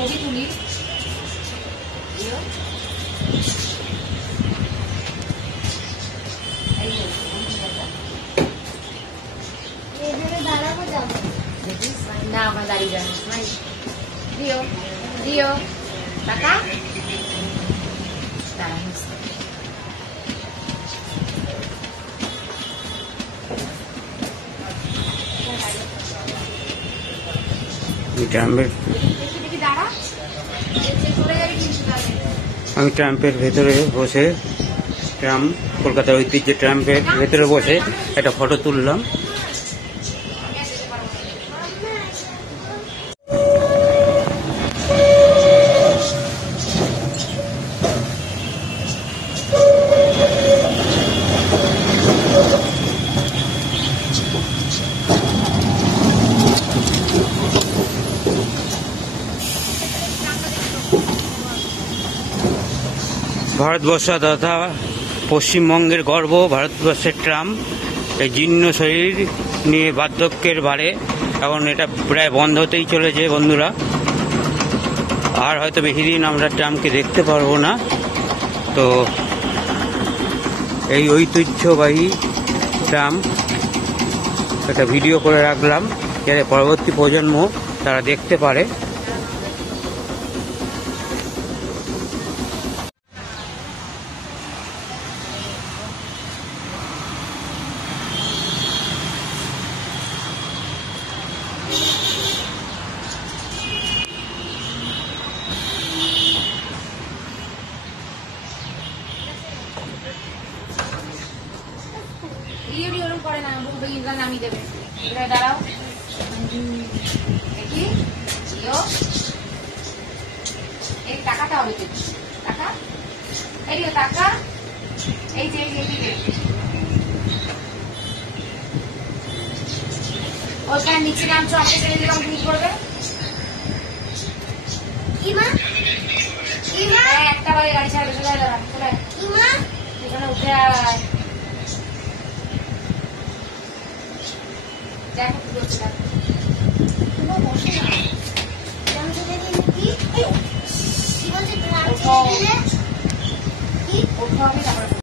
ছবি তুলি। না ওখানে দাঁড়িয়ে যাবে দিও দিও টাকা আমি ট্রাম্পের ভেতরে বসে কলকাতার ঐতিহ্য ট্রাম্পের ভেতরে বসে একটা ফটো তুললাম। ভারতবর্ষ তথা পশ্চিমবঙ্গের গর্ব ভারতবর্ষের ট্রাম এই জীর্ণ শরীর নিয়ে বার্ধক্যের ভারে এখন এটা প্রায় বন্ধ হতেই চলেছে বন্ধুরা। আর হয়তো বেশি দিন আমরা ট্রামকে দেখতে পারবো না। তো এই ঐতিহ্যবাহী ট্রাম একটা ভিডিও করে রাখলাম যাতে পরবর্তী প্রজন্ম তারা দেখতে পারে। করে না নামিয়ে দেবে দাঁড়াও দেখি এই টাকাটা হবে টাকা এই টাকা এই যে ওখানে নিচে নামছো আপনি ছেড়ে দিলাম কি করবে একটা বাজে গাড়ি ছাড়বে চলে এখানে উঠে দেখো